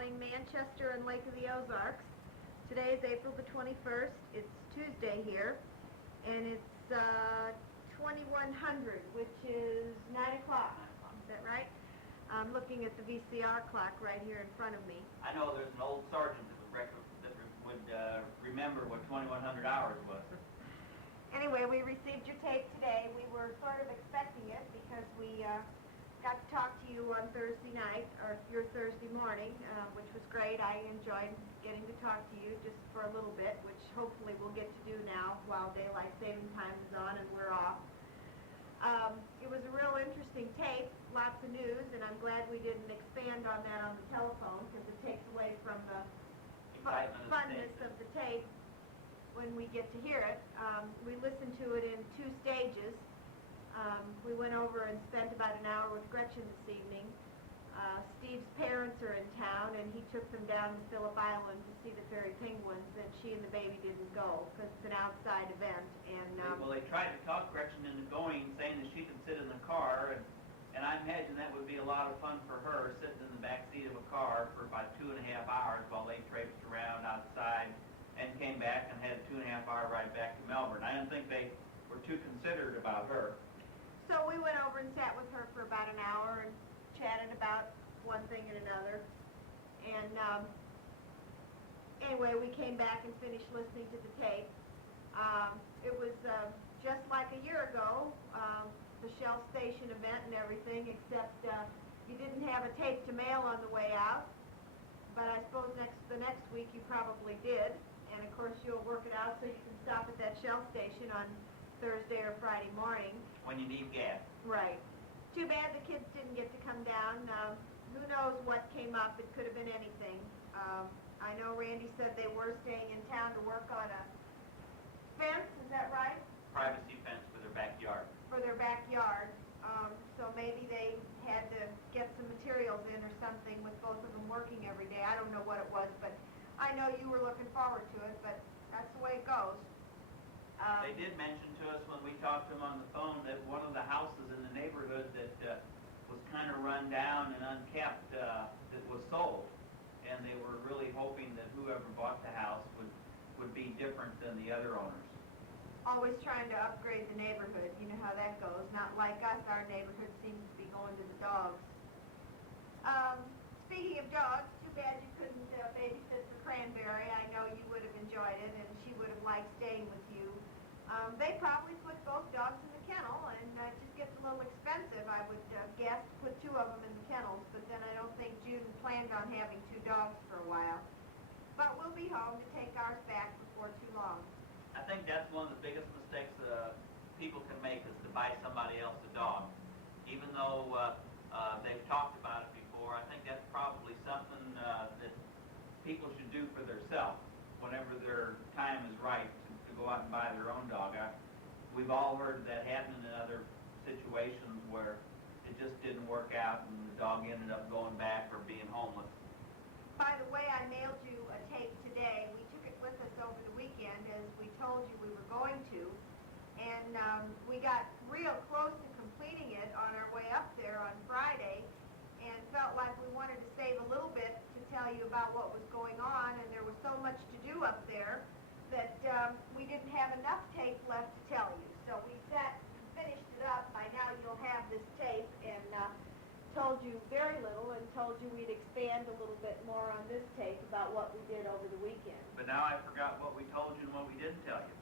calling Manchester and Lake of the Ozarks. Today is April the 21st. It's Tuesday here, and it's 2100, which is 9 o'clock. Is that right? I'm looking at the VCR clock right here in front of me. I know there's an old sergeant that would remember what 2100 hours was. Anyway, we received your tape today. We were sort of expecting it because we got to talk to you on Thursday night, or your Thursday morning, which was great. I enjoyed getting to talk to you just for a little bit, which hopefully we'll get to do now while daylight saving time is on and we're off. It was a real interesting tape, lots of news, and I'm glad we didn't expand on that on the telephone because it takes away from the funness of the tape when we get to hear it. We listened to it in 2 stages. We went over and spent about an hour with Gretchen this evening. Steve's parents are in town, and he took them down to Phillip Island to see the fairy penguins, and she and the baby didn't go because it's an outside event. And well, they tried to talk Gretchen into going, saying that she could sit in the car, and I imagine that would be a lot of fun for her, sitting in the back seat of a car for about 2.5 hours while they traipsed around outside and came back and had a 2.5-hour ride back to Melbourne. I didn't think they were too considerate about her. So we went over and sat with her for about an hour and chatted about one thing and another. And anyway, we came back and finished listening to the tape. It was just like a year ago, the Shell Station event and everything, except you didn't have a tape to mail on the way out. But I suppose the next week you probably did. And of course you'll work it out so you can stop at that Shell Station on Thursday or Friday morning. When you need gas. Right. Too bad the kids didn't get to come down. Who knows what came up? It could have been anything. I know Randy said they were staying in town to work on a fence, is that right? Privacy fence for their backyard. For their backyard. So maybe they had to get some materials in or something with both of them working every day. I don't know what it was, but I know you were looking forward to it, but that's the way it goes. They did mention to us when we talked to them on the phone that one of the houses in the neighborhood that was kind of run down and unkept that was sold, and they were really hoping that whoever bought the house would be different than the other owners. Always trying to upgrade the neighborhood. You know how that goes. Not like us. Our neighborhood seems to be going to the dogs. Speaking of dogs, too bad you couldn't babysit for Cranberry. I know you would have enjoyed it, and she would have liked staying with you. They probably put both dogs in the kennel, and it just gets a little expensive, I would guess, to put 2 of them in the kennels, but then I don't think June planned on having 2 dogs for a while. But we'll be home to take ours back before too long. I think that's one of the biggest mistakes people can make is to buy somebody else a dog. Even though they've talked about it before, I think that's probably something that people should do for themselves whenever their time is right to go out and buy their own dog. We've all heard that happening in other situations where it just didn't work out and the dog ended up going back or being homeless. By the way, I mailed you a tape today. We took it with us over the weekend as we told you we were going to. And we got real close to completing it on our way up there on Friday and felt like we wanted to save a little bit to tell you about what was going on, and there was so much to do up there that we didn't have enough tape left to tell you. So we sat and finished it up. By now you'll have this tape, and told you very little and told you we'd expand a little bit more on this tape about what we did over the weekend. But now I forgot what we told you and what we didn't tell you.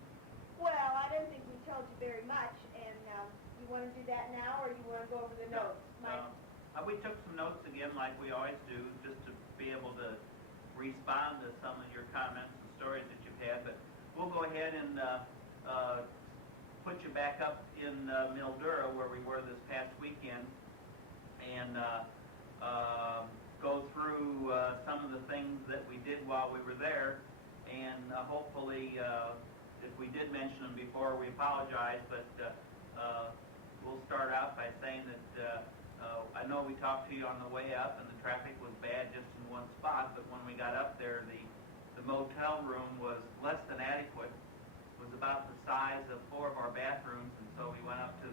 Well, I don't think we told you very much, and you want to do that now, or you want to go over the notes? We took some notes again like we always do, just to be able to respond to some of your comments and stories that you've had, but we'll go ahead and put you back up in Mildura, where we were this past weekend, and go through some of the things that we did while we were there, and hopefully, if we did mention them before, we apologize, but we'll start out by saying that I know we talked to you on the way up, and the traffic was bad just in one spot, but when we got up there, the motel room was less than adequate. It was about the size of 4 of our bathrooms, and so we went up to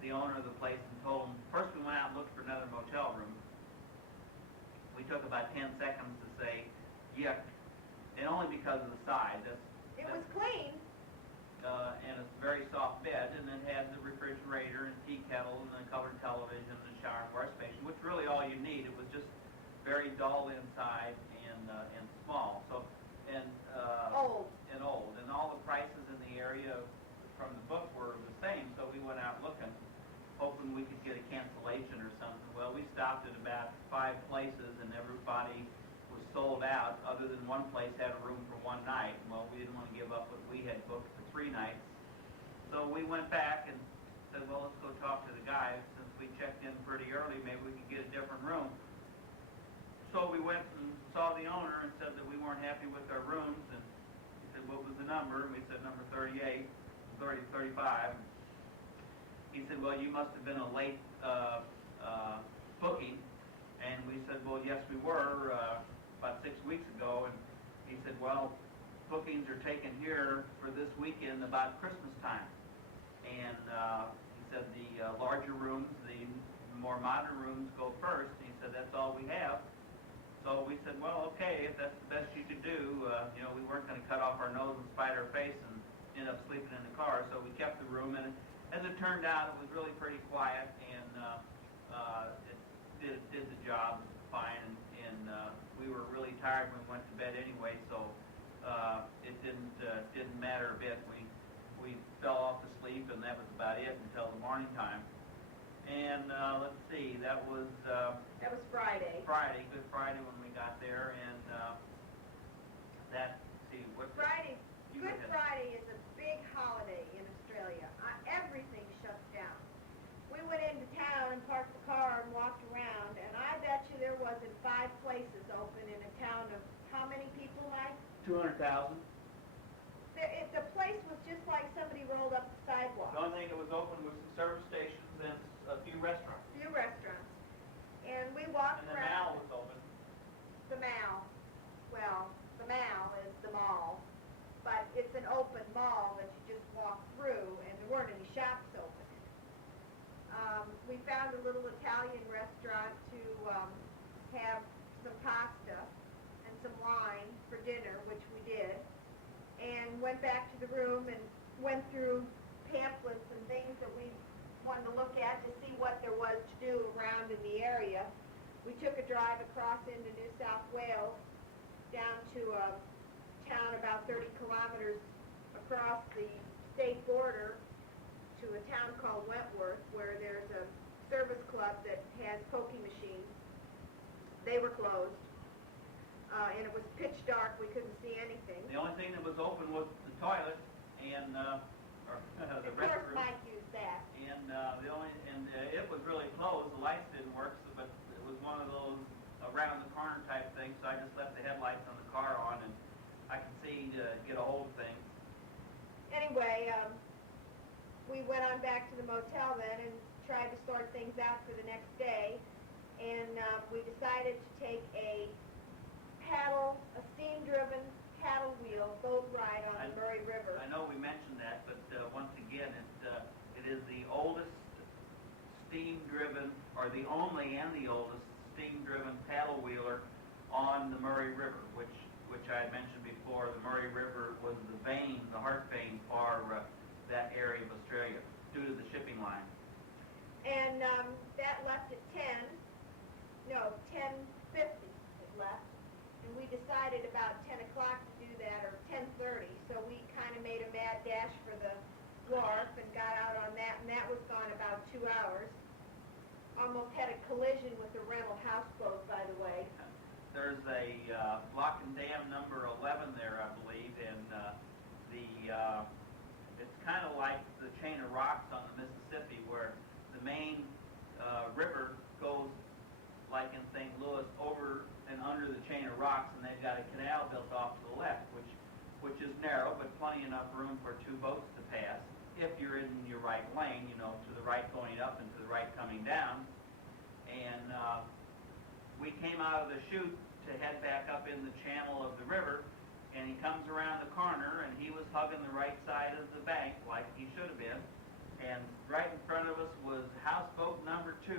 the owner of the place and told him, first we went out and looked for another motel room. We took about 10 inside. It was clean. And it's a very soft bed, and it had the refrigerator and tea kettle and the colored television and shower and wash station, which really all you need. It was just very dull inside and small. So Old. And old, and all the prices in the area from the book were the same. So we went out looking, hoping we could get a cancellation or something. Well, we stopped at about 5 places, and everybody was sold out. Other than one place had a room for one night. Well, we didn't want to give up what we had booked for 3 nights. So we went back and said, well, let's go talk to the guy. Since we checked in pretty early, maybe we could get a different room. So we went and saw the owner and said that we weren't happy with our rooms. And he said, what was the number? And we said number 38, 35. He said, well, you must have been a late booking. And we said, well, yes, we were about 6 weeks ago. And he said, well, bookings are taken here for this weekend about Christmas time. And he said the larger rooms, the more modern rooms go first. And he said, that's all we have. So we said, well, okay, if that's the best you could do, we weren't going to cut off our nose and spite our face and end up sleeping in the car. So we kept the room, and as it turned out, it was really pretty quiet, and it did the job fine. And we were really tired when we went to bed anyway, so it didn't matter a bit. We fell off to sleep, and that was about it until the morning time. And let's see, that was Friday. Good Friday when we got there, and Good Friday is a big holiday in Australia. Everything shuts down. We went into town and parked the car and walked around, and I bet you there wasn't 5 places open in a town of how many people, Mike? 200,000. The place was just like somebody rolled up the sidewalk. The only thing that was open was some service stations and a few restaurants. And we walked And the around. mall was open. The mall. Well, the mall is the mall, but it's an open mall that you just walk through, and there weren't any shops open. We found a little Italian restaurant to have some pasta and some wine for dinner, which we did, and went back to the room and went through pamphlets and things that we wanted to look at to see what there was to do around in the area. We took a drive across into New South Wales, down to a town about 30 kilometers across the state border to a town called Wentworth, where there's a service club that has pokie machines. They were closed, and it was pitch dark. We couldn't see anything. The only thing that was open was the toilet and the Of course, restroom. Mike used that. And it was really closed. The lights didn't work, but it was one of those around the corner type things. So I just left the headlights on the car on, and I could see to get a hold of things. Anyway, we went on back to the motel then and tried to sort things out for the next day. And we decided to take a steam-driven paddle wheel boat ride on the Murray River. I know we mentioned that, but once again, it is the oldest steam-driven, or the only and the oldest steam-driven paddle wheeler on the Murray River, which I had mentioned before. The Murray River was the vein, the heart vein for that area of Australia due to the shipping line. And that left at 10:50 it left. And we decided about 10 o'clock to do that, or 10:30. So we kind of made a mad dash for the wharf and got out on that, and that was gone about 2 hours. Almost had a collision with the rental houseboat, by the way. There's a block and dam number 11 there, I believe, and it's kind of like the chain of rocks on the Mississippi, where the main river goes, like in St. Louis, over and under the chain of rocks, and they've got a canal built off to the left, which is narrow, but plenty enough room for 2 boats to pass, if you're in your right lane, to the right going up and to the right coming down. And we came out of the chute to head back up in the channel of the river, and he comes around the corner, and he was hugging the right side of the bank, like he should have been, and right in front of us was houseboat number 2.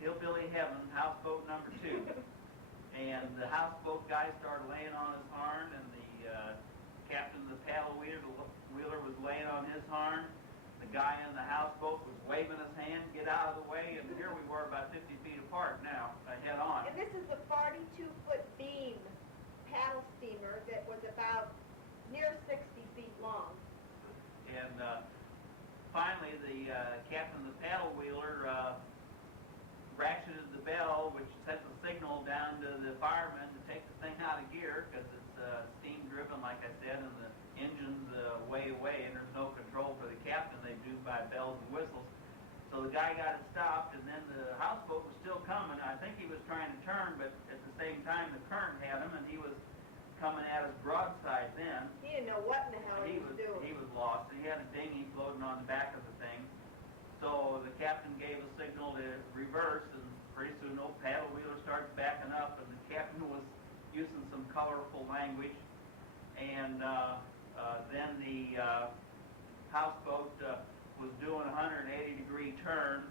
Hillbilly Heaven, houseboat number 2. And the houseboat guy started laying on his horn, and the on his horn. The guy in the houseboat was waving his hand, get out of the way, and here we were about 50 feet apart now, head on. And this is a 42-foot beam paddle steamer that was about near 60 feet long. And finally, the captain of the paddle wheeler ratcheted the bell, which sends a signal down to the firemen to take the thing out of gear, because it's steam driven, like I said, and the engine's way away, and there's no control for the captain. They do by bells and whistles. So the guy got it stopped, and then the houseboat was still coming. I think he was trying to turn, but at the same time the current had him, and he was coming at us broadside then. He didn't know what in the hell he was doing. He was lost. He had a dinghy floating on the back of the thing. So the captain gave a signal to reverse, and pretty soon the paddle wheeler starts backing up, and the captain was using some colorful language. And then the houseboat was doing a 180-degree turn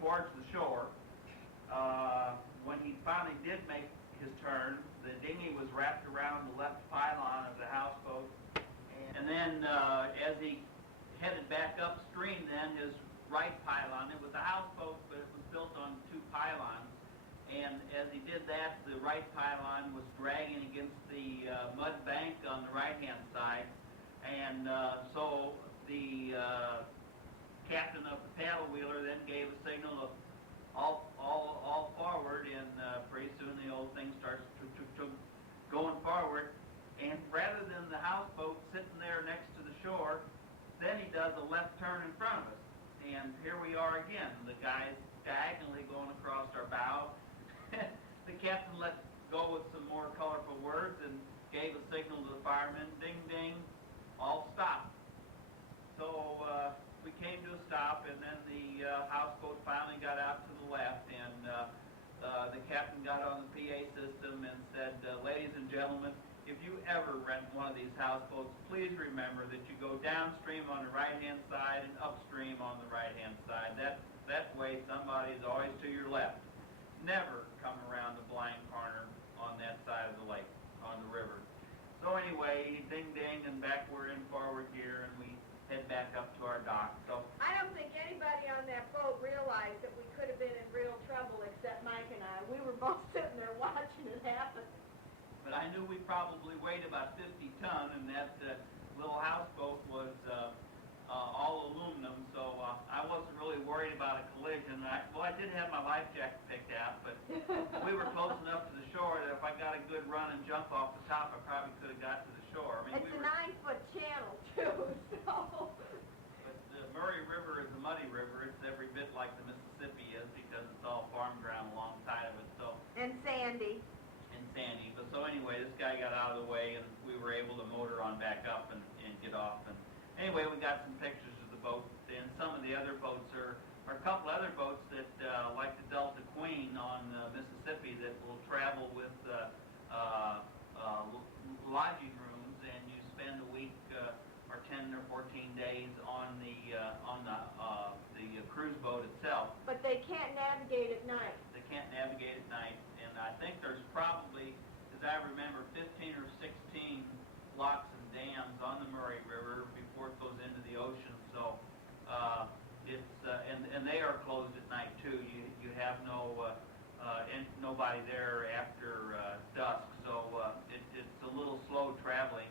towards the shore. When he finally did make his turn, the dinghy was wrapped around the left pylon of the houseboat. And then as he headed back upstream, then his right pylon, it was a houseboat, but it was built on two pylons. And as he did that, the right pylon was dragging against the mud bank on the right-hand side. And so the captain of the paddle wheeler then gave a signal of all forward, and pretty soon the old thing starts going forward. And rather than the houseboat sitting there next to the shore, then he does a left turn in front of us. And here we are again. The guy's diagonally going across our bow. The captain let go with some more colorful words and gave a signal to the firemen, ding, ding, all stop. So we came to a stop, and then the houseboat finally got out to the left, and the captain got on the PA system and said, ladies and gentlemen, if you ever rent one of these houseboats, please remember that you go downstream on the right-hand side and upstream on the right-hand side. That way somebody is always to your left. Never come around the blind corner on that side of the lake, on the river. So anyway, ding ding, and back we're in forward gear, and we head back up to our dock. So I don't think anybody on that boat realized that we could have been in real trouble except Mike and I. We were both sitting there watching it happen. but I knew we probably weighed about 50 ton, and that little houseboat was all aluminum, so I wasn't really worried about a collision. I did have my life jacket picked out, but we were close enough to the shore that if I got a good run and jump off the top, I probably could have got to the shore. I mean, It's a 9-foot channel, too, so... But the Murray River is a muddy river. It's every bit like the Mississippi is, because it's all farm ground alongside of it, so... And sandy. And sandy. But so anyway, this guy got out of the way, and we were able to motor on back up and get off. And anyway, we got some pictures of the boat, and some of the other boats are a couple other boats that, like the Delta Queen on Mississippi, that will travel with lodging rooms, and you spend a week or 10 or 14 days on the cruise boat itself. But they can't navigate at night. They can't navigate at night, and I think there's probably, as I remember, 15 or 16 locks and dams on the Murray River before it goes into the ocean. So it's and they are closed at night too. You have nobody there after dusk, so it's a little slow traveling.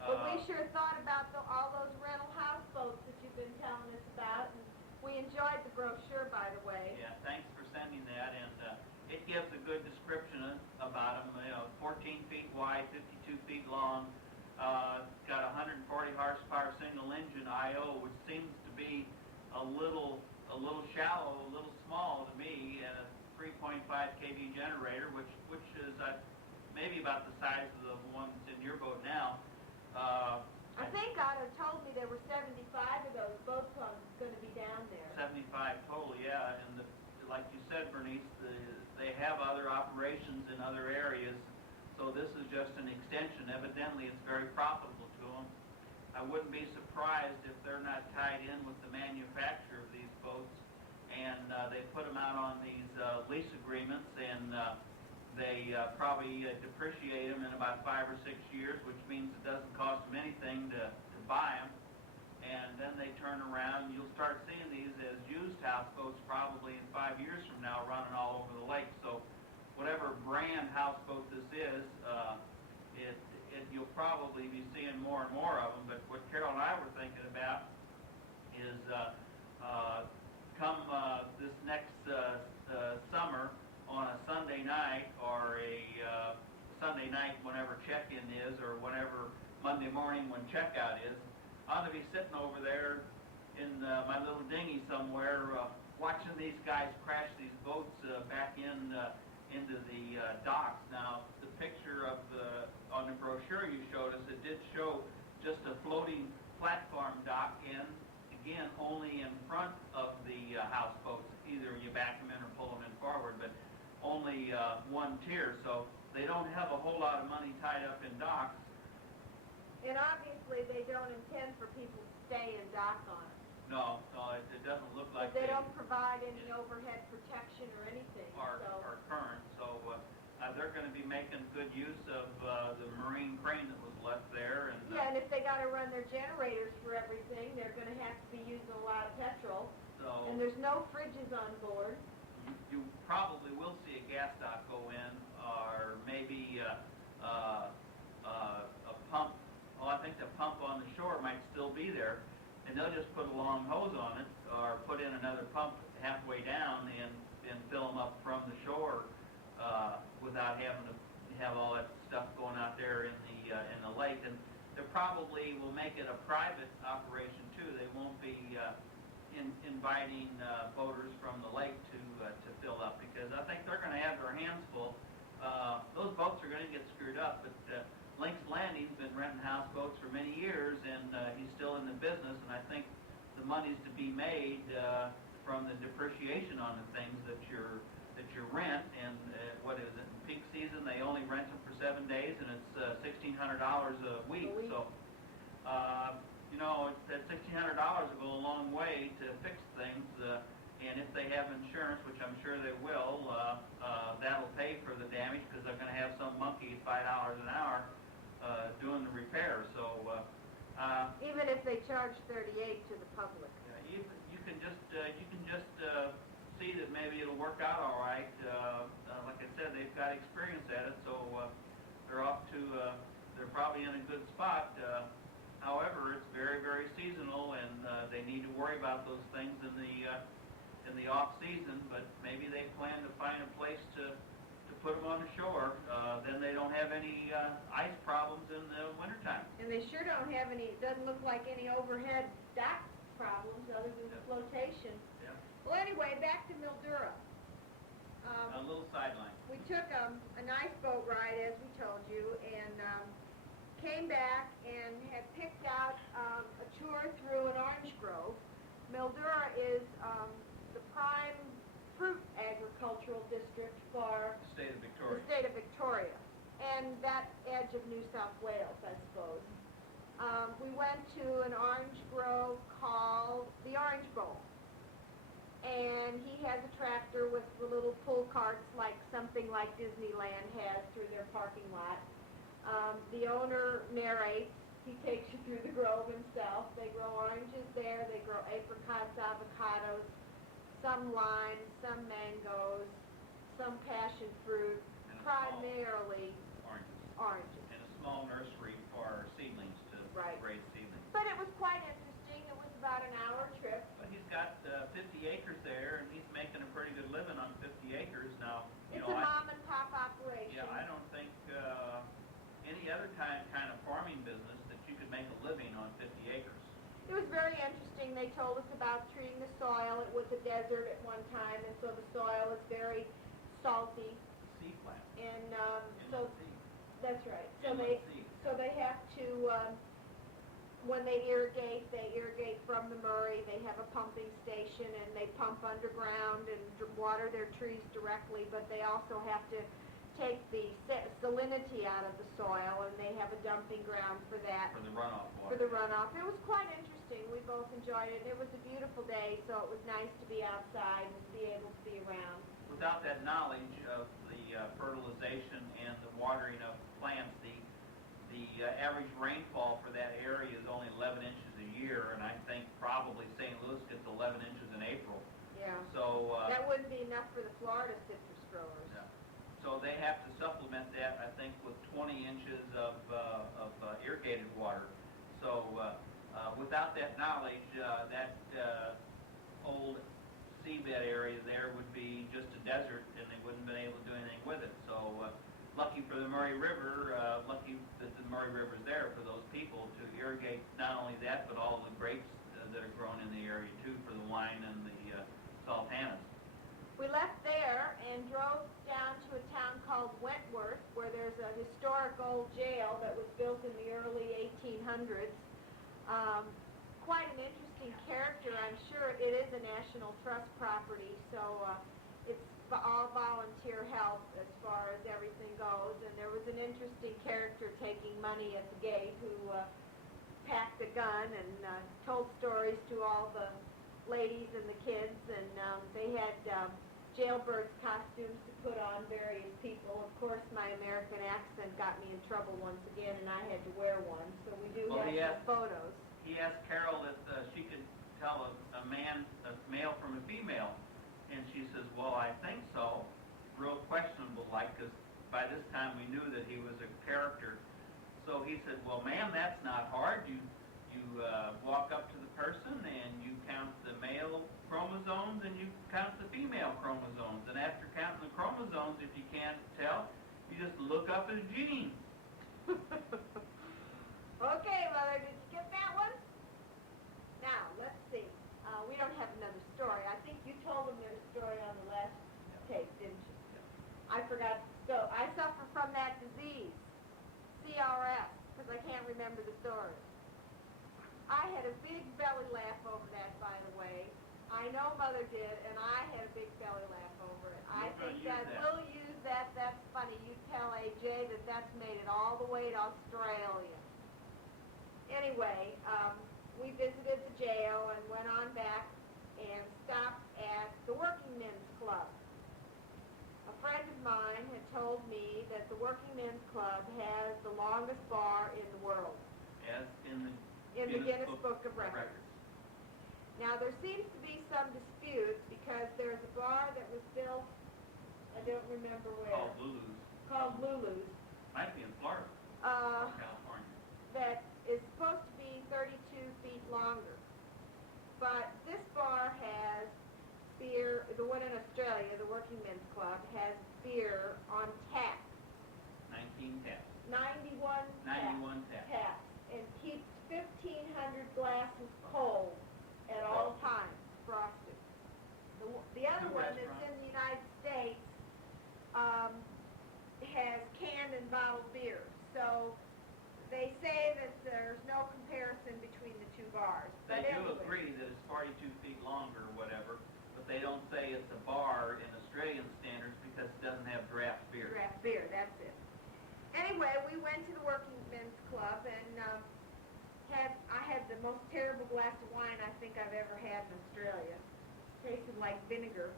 But we sure thought about all those rental houseboats that you've been telling us about, and we enjoyed the brochure, by the way. Yeah, thanks for sending that, and it gives a good description about them. 14 feet wide, 52 feet long. Got 140 horsepower single engine I/O, which seems to be a little shallow, a little small to me, and a 3.5 kV generator, which is maybe about the size of the one that's in your boat now. I think Otto told me there were 75 of those boats going to be down there. 75 total, yeah, and like you said, Bernice, they have other operations in other areas, so this is just an extension. Evidently, it's very profitable to them. I wouldn't be surprised if they're not tied in with the manufacturer of these boats, and they put them out on these lease agreements, and they probably depreciate them in about 5 or 6 years, which means it doesn't cost them anything to buy them. and then they turn around, and you'll start seeing these as used houseboats probably in 5 years from now running all over the lake. So whatever brand houseboat this is, you'll probably be seeing more and more of them. But what Carol and I were thinking about is come this next summer on a Sunday night, or a Sunday night whenever check-in is, or whenever Monday morning when checkout is, I ought to be sitting over there in my little dinghy somewhere watching these guys crash these boats back into the docks. Now, the picture on the brochure you showed us, it did show just a floating platform dock in, again, only in front of the houseboats. Either you back them in or pull them in forward, but only one tier, so they don't have a whole lot of money tied up in docks. And obviously, they don't intend for people to stay and dock on it. No, it doesn't look like But they don't provide any overhead protection or anything. Are current, so they're going to be making good use of the marine crane that was left there. And yeah, and if they got to run their generators for everything, they're going to have to be using a lot of petrol. So, and there's no fridges on board. You probably will see a gas dock go in, or maybe a pump. Well, I think the pump on the shore might still be there, and they'll just put a long hose on it, or put in another pump halfway down and fill them up from the shore without having to have all that stuff going out there in the lake. And they probably will make it a private operation too. They won't be inviting boaters from the lake to fill up, because I think they're going to have their hands full. Those boats are going to get screwed up, but Link's Landing's been renting houseboats for many years, and he's still in the business, and I think the money's to be made from the depreciation on the things that you rent. And what is it, in peak season they only rent them for 7 days, and it's $1,600 a week. So you know, that $1,600 will go a long way to fix things, and if they have insurance, which I'm sure they will, that'll pay for the damage, because they're going to have some monkey at $5 an hour doing the repair. So even if they charge $38 to the public. you can just see that maybe it'll work out all right. Like I said, they've got experience at it, so they're probably in a good spot. However, it's very, very seasonal, and they need to worry about those things in the off season. But maybe they plan to find a place to put them on the shore. Then they don't have any ice problems in the wintertime. And they sure don't have any. It doesn't look like any overhead dock problems other than the flotation. Yeah. Well, anyway, back to Mildura. A little sideline. We took a nice boat ride, as we told you, and came back and had picked out a tour through an orange grove. Mildura is the prime fruit agricultural district for The state of the Victoria. state of Victoria, and that edge of New South Wales, I suppose. We went to an orange grove called the Orange Bowl, and he has a tractor with the little pull carts, like something like Disneyland has through their parking lot. The owner narrates. He takes you through the grove himself. They grow oranges there. They grow apricots, avocados, some limes, some mangoes, some passion fruit, And primarily oranges. oranges. And a small nursery for seedlings to Right. raise seedlings. But it was quite interesting. It was about an hour trip. But he's got 50 acres there, and he's making a pretty good living on 50 acres now. It's a mom and pop operation. Yeah, I don't think any other kind of farming business that you could make a living on 50 acres. It was very interesting. They told us about treating the soil. It was a desert at one time, and so the soil is very salty. Sea plant. And Inland sea. that's right. Inland sea. So they have to, when they irrigate from the Murray. They have a pumping station, and they pump underground and water their trees directly, but they also have to take the salinity out of the soil, and they have a dumping ground for that. For the runoff water. For the runoff. It was quite interesting. We both enjoyed it. It was a beautiful day, so it was nice to be outside and be able to be around. Without that knowledge of the fertilization and the watering of plants, the average rainfall for that area is only 11 inches a year. year, and I think probably St. Louis gets 11 inches in April. Yeah. So, That wouldn't be enough for the Florida citrus growers. yeah. So they have to supplement that, I think, with 20 inches of irrigated water. So without that knowledge, that old seabed area there would be just a desert, and they wouldn't have been able to do anything with it. So lucky for the Murray River, lucky that the Murray River is there for those people to irrigate not only that, but all the grapes that are grown in the area too, for the wine and the sultanas. We left there and drove down to a town called Wentworth, where there's a historic old jail that was built in the early 1800s. Quite an interesting character. I'm sure it is a National Trust property, so it's all volunteer help as far as everything goes. And there was an interesting character taking money at the gate who packed a gun and told stories to all the ladies and the kids, and they had jailbirds costumes to put on various people. Of course, my American accent got me in trouble once again, and I had to wear one, so we do have some photos. He asked Carole if she could tell a male from a female, and she says, well, I think so. Real questionable, like, because by this time we knew that he was a character. So he said, well, ma'am, that's not hard. You walk up to the person and you count the male chromosomes and you count the female chromosomes. And after counting the chromosomes, if you can't tell, you just look up his genes. Okay, Mother, did you get that one? Now, let's see. We don't have another story. I think you told them their story on the last tape, didn't you? I forgot. So I suffer from that disease, CRS, because I can't remember the story. I had a big belly laugh over that, by the way. I know Mother did, and I had a big belly laugh over it. I think that we'll use that. That's funny. You tell AJ that that's made it all the way to Australia. Anyway, we visited the jail and went on back and stopped at the Working Men's Club. A friend of mine had told me that the Working Men's Club has the longest bar in the world. Yes, in the Guinness Book of Records. Now, there seems to be some dispute because there's a bar that was built, I don't remember where. Called Lulu's. Might be in Florida. California. That is supposed to be 32 feet longer. But this bar has beer, the one in Australia, the Working Men's Club, has beer on tap. 19 taps. 91 taps. Taps. And keeps 1,500 glasses cold at all times, frosted. The other one that's in the United States has canned and bottled beer. So they say that there's no comparison between the two bars. They do agree that it's 42 feet long or whatever, but they don't say it's a bar in Australian standards because it doesn't have draft beer. Draft beer, that's it. Anyway, we went to the Working Men's Club and I had the most terrible glass of wine I think I've ever had in Australia. Tasted like vinegar.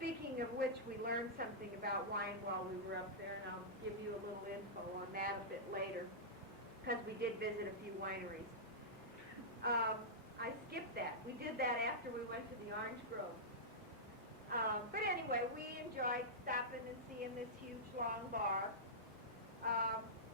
Speaking of which, we learned something about wine while we were up there, and I'll give you a little info on that a bit later, because we did visit a few wineries. I skipped that. We did that after we went to the Orange Grove. But anyway, we enjoyed stopping and seeing this huge, long bar.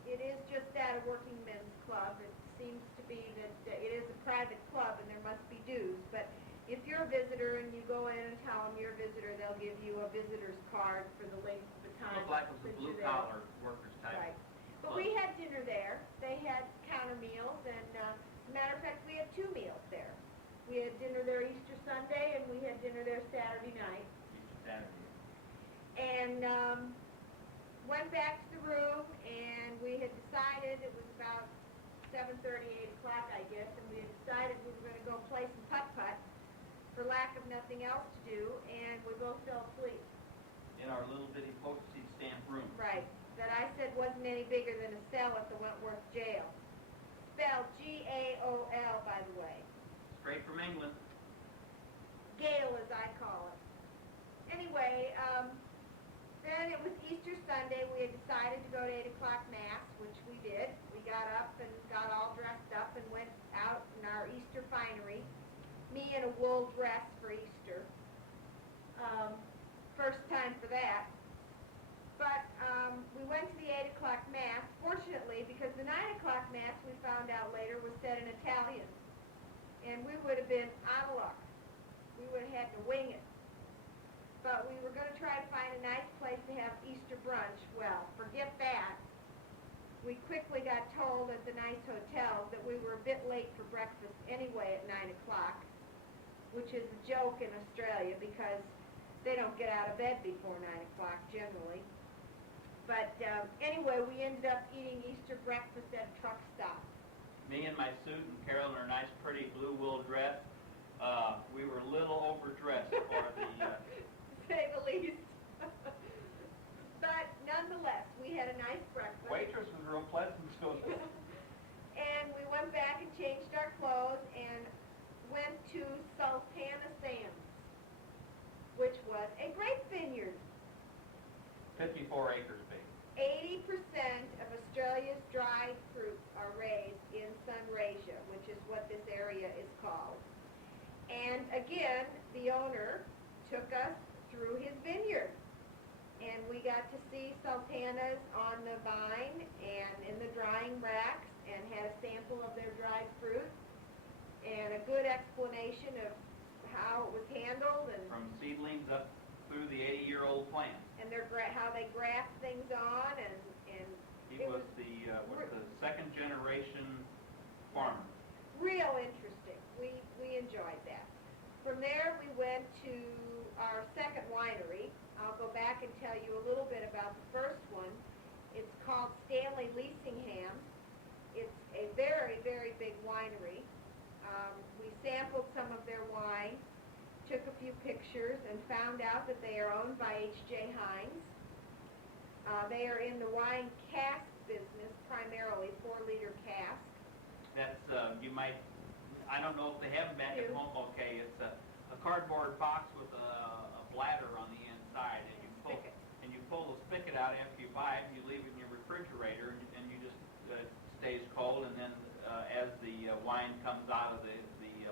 It is just at a Working Men's Club. It seems to be that it is a private club and there must be dues, but if you're a visitor and you go in and tell them you're a visitor, they'll give you a visitor's card for the length of the time. Looks like it was a blue-collar workers type. Right. But we had dinner there. They had counter meals, and as a matter of fact, we had 2 meals there. We had dinner there Easter Sunday, and we had dinner there Saturday night. Easter Saturday. And went back to the room, and we had decided, it was about 7:30, 8 o'clock, I guess, and we had decided we were going to go play some putt-putt for lack of nothing else to do, and we both fell asleep. In our little bitty postage stamp room. Right. That I said wasn't any bigger than a cell at the Wentworth jail. Spelled G-A-O-L, by the way. Straight from England. Gale, as I call it. Anyway, then it was Easter Sunday. We had decided to go to 8 o'clock Mass, which we did. We got up and got all dressed up and went me in a wool dress for Easter. First time for that. But we went to the 8 o'clock Mass, fortunately, because the 9 o'clock Mass, we found out later, was said in Italian. And we would have been out of luck. We would have had to wing it. But we were going to try to find a nice place to have Easter brunch. Well, forget that. We quickly got told at the nice hotel that we were a bit late for breakfast anyway at 9 o'clock, which is a joke in Australia because they don't get out of bed before 9 o'clock generally. But anyway, we ended up eating Easter breakfast at a truck stop. Me in my suit and Carol in her nice pretty blue wool dress. We were a little overdressed for the... say the least. But nonetheless, we had a nice breakfast. Waitress was real pleasant to us. And we went back and changed our clothes and went to Sultana Sands, which was a grape vineyard. 54 acres big. 80% of Australia's dried fruits are raised in Sunraysia, which is what this area is called. And again, the owner took us through his vineyard. And we got to see sultanas on the vine and in the drying racks and had a sample of their dried fruit and a good explanation of how it was handled and From seedlings up through the 80-year-old plant. and how they graft things on and He was the second generation farmer. real interesting. We enjoyed that. From there we went to our second winery. I'll go back and tell you a little bit about the first one. It's called Stanley Leasingham. It's a very, very big winery. We sampled some of their wine, took a few pictures, and found out that they are owned by H.J. Heinz. They are in the wine cask business, primarily 4-liter cask. That's, I don't know if they have them back at Do. home. Okay, it's a cardboard box with a bladder on the inside, and you pull the spigot out after you buy it, and you leave it in your refrigerator, and you just stays cold, and then as the wine comes out of the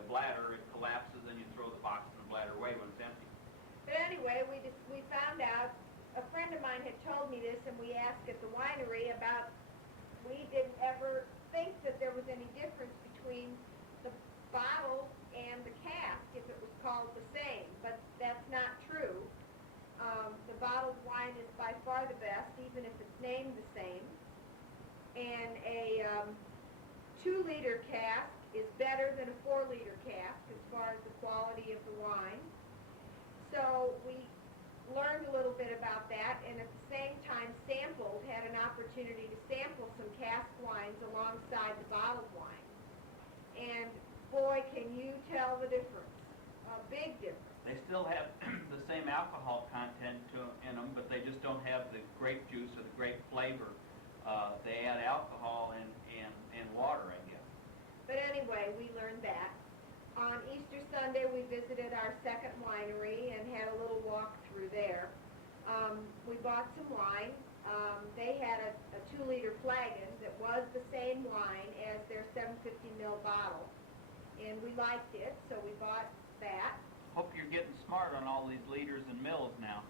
bladder, it collapses, and you throw the box and the bladder away when it's empty. But anyway, we found out, a friend of mine had told me this, and we asked at the winery about, we didn't ever think that there was any difference between the bottle and the cask if it was called the same, but that's not true. The bottled wine is by far the best, even if it's named the same. And a 2-liter cask is better than a 4-liter cask as far as the quality of the wine. So we learned a little bit about that, and at the same time had an opportunity to sample some cask wines alongside the bottled wine. And boy, can you tell the difference, a big difference. They still have the same alcohol content in them, but they just don't have the grape juice or the grape flavor. They add alcohol and water, I guess. But anyway, we learned that. On Easter Sunday, we visited our second winery and had a little walk through there. We bought some wine. They had a 2-liter flagon that was the same wine as their 750 ml bottle. And we liked it, so we bought that. Hope you're getting smart on all these liters and mils now.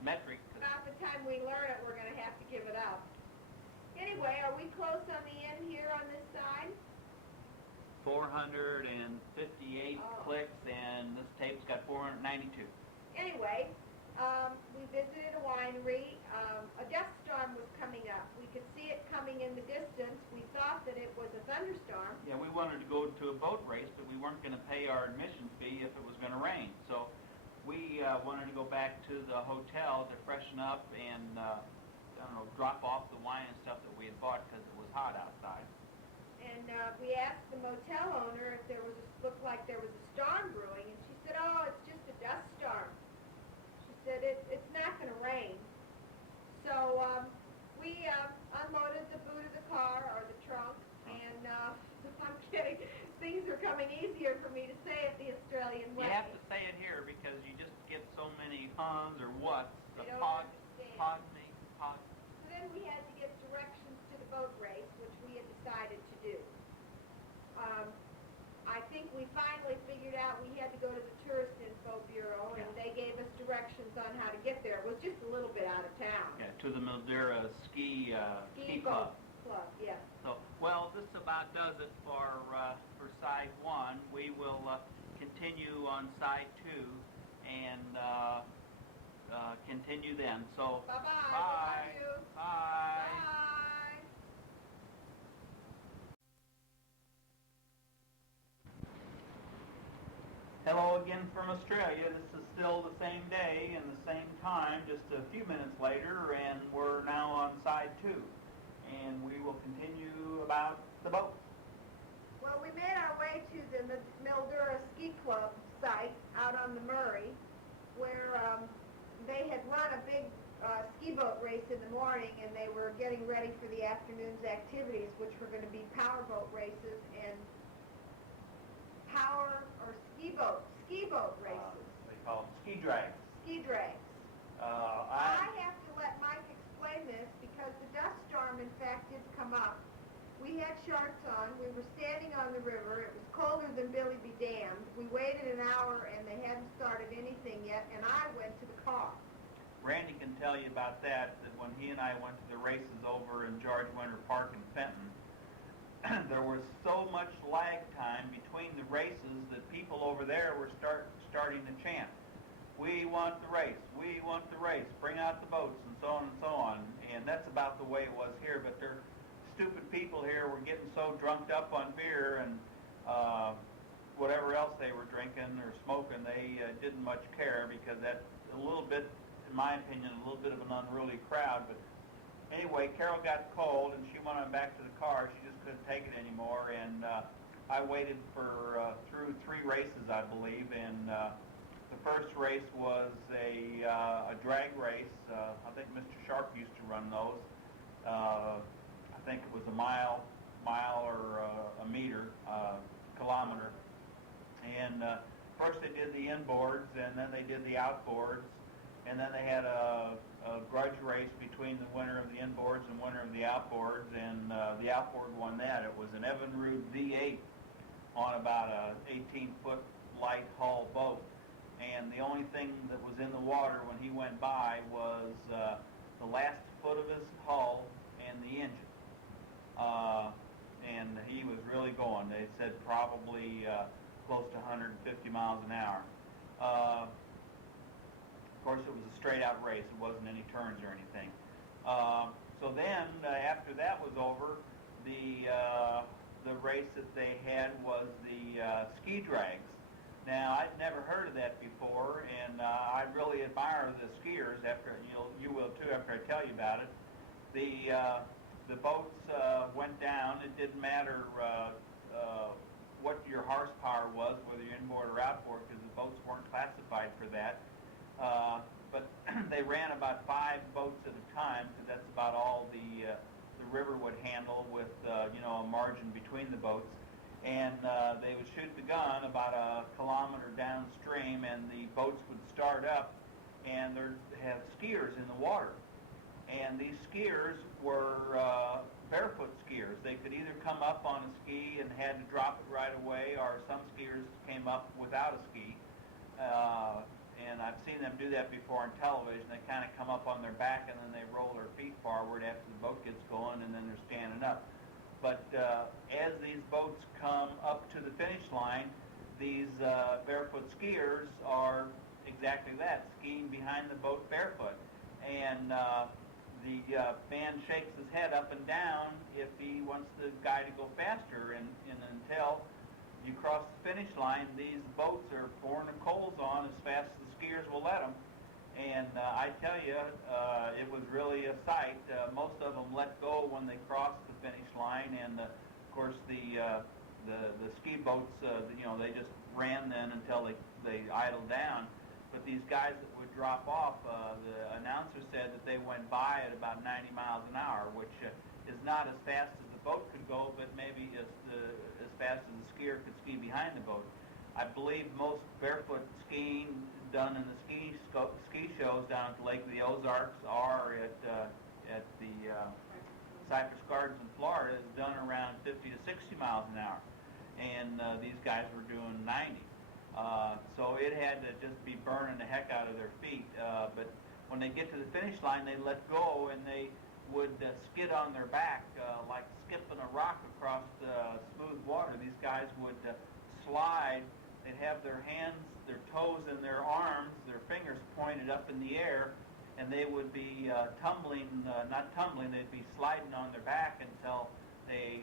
Metric. About the time we learn it, we're going to have to give it up. Anyway, are we close on the end here on this side? 458 Oh. clicks, and this tape's got 492. Anyway, we visited a winery. A dust storm was coming up. We could see it coming in the distance. We thought that it was a thunderstorm. Yeah, we wanted to go to a boat race, but we weren't going to pay our admission fee if it was going to rain. So we wanted to go back to the hotel to freshen up and, drop off the wine and stuff that we had bought because it was hot outside. And we asked the motel owner if looked like there was a storm brewing, and she said, oh, it's just a dust storm. She said, it's not going to rain. So we unloaded the boot of the car, or the trunk, and I'm kidding. Things are coming easier for me to say it the Australian way. You have to say it here because you just get so many huns or whats. They don't understand. Pardon me, pardon. So then we had to give directions to the boat race, which we had decided to do. I think we finally figured out we had to go to the Tourist Info Bureau, and they gave us directions on how to get there. It was just a little bit out of town. Yeah, to the Mildura Ski Club. Club, yes. So, well, this about does it for side one. We will continue on side two and continue then. So, Bye-bye. bye. Love you. Bye. Bye. Hello again from Australia. This is still the same day and the same time, just a few minutes later, and we're now on side two. And we will continue about the boat. Well, we made our way to the Mildura Ski Club site out on the Murray, where they had run a big ski boat race in the morning, and they were getting ready for the afternoon's activities, which were going to be power boat races and ski boat races. They call them ski drags. Ski drags. I have to let Mike explain this because the dust storm, in fact, did come up. We had shorts on. We were standing on the river. It was colder than Billy be damned. We waited an hour, and they hadn't started anything yet, and I went to the car. Randy can tell you about that when he and I went to the races over in George Winter Park in Fenton, there was so much lag time between the races that people over there were starting to chant, "We want the race, we want the race, bring out the boats," and so on and so on. And that's about the way it was here, but they're stupid people here were getting so drunked up on beer and whatever else they were drinking or smoking, they didn't much care, because that's a little bit, in my opinion, a little bit of an unruly crowd. But anyway, Carol got cold and she went on back to the car. She just couldn't take it anymore, and I waited for through 3 races, I believe, and the first race was a drag race. I think Mr. Sharp used to run those. I think it was a mile or a meter, kilometer. And first they did the inboards, and then they did the outboards, and then they had a grudge race between the winner of the inboards and winner of the outboards, and the outboard won that. It was an Evinrude V8 on about a 18-foot light hull boat, and the only thing that was in the water when he went by was the last foot of his hull and the engine. And he was really going. They said probably close to 150 miles an hour. Of course, it was a straight-out race. It wasn't any turns or anything. So then, after that was over, the race that they had was the ski drags. Now, I'd never heard of that before, and I really admire the skiers. After you will too after I tell you about it. The boats went down. It didn't matter what your horsepower was, whether you're inboard or outboard, because the boats weren't classified for that. But they ran about 5 boats at a time, because that's about all the river would handle, with a margin between the boats. And they would shoot the gun about a kilometer downstream, and the boats would start up, and they'd have skiers in the water. And these skiers were barefoot skiers. They could either come up on a ski and had to drop it right away, or some skiers came up without a ski. And I've seen them do that before on television. They kind of come up on their back, and then they roll their feet forward after the boat gets going, and then they're standing up. But as these boats come up to the finish line, these barefoot skiers are exactly that, skiing behind the boat barefoot. And the man shakes his head up and down if he wants the guy to go faster. And until you cross the finish line, these boats are pouring the coals on as fast as the skiers will let them. And I tell you, it was really a sight. Most of them let go when they crossed the finish line, and of course the ski boats, they just ran then until they idled down. But these guys that would drop off, the announcer said that they went by at about 90 miles an hour, which is not as fast as the boat could go, but maybe as fast as the skier could ski behind the boat. I believe most barefoot skiing done in the ski shows down at the Lake of the Ozarks or at the Cypress Gardens in Florida is done around 50 to 60 miles an hour. and these guys were doing 90. So it had to just be burning the heck out of their feet. But when they get to the finish line, they let go and they would skid on their back like skipping a rock across smooth water. These guys would slide. They'd have their hands, their toes, and their arms, their fingers pointed up in the air, and they would be tumbling, not tumbling, they'd be sliding on their back until they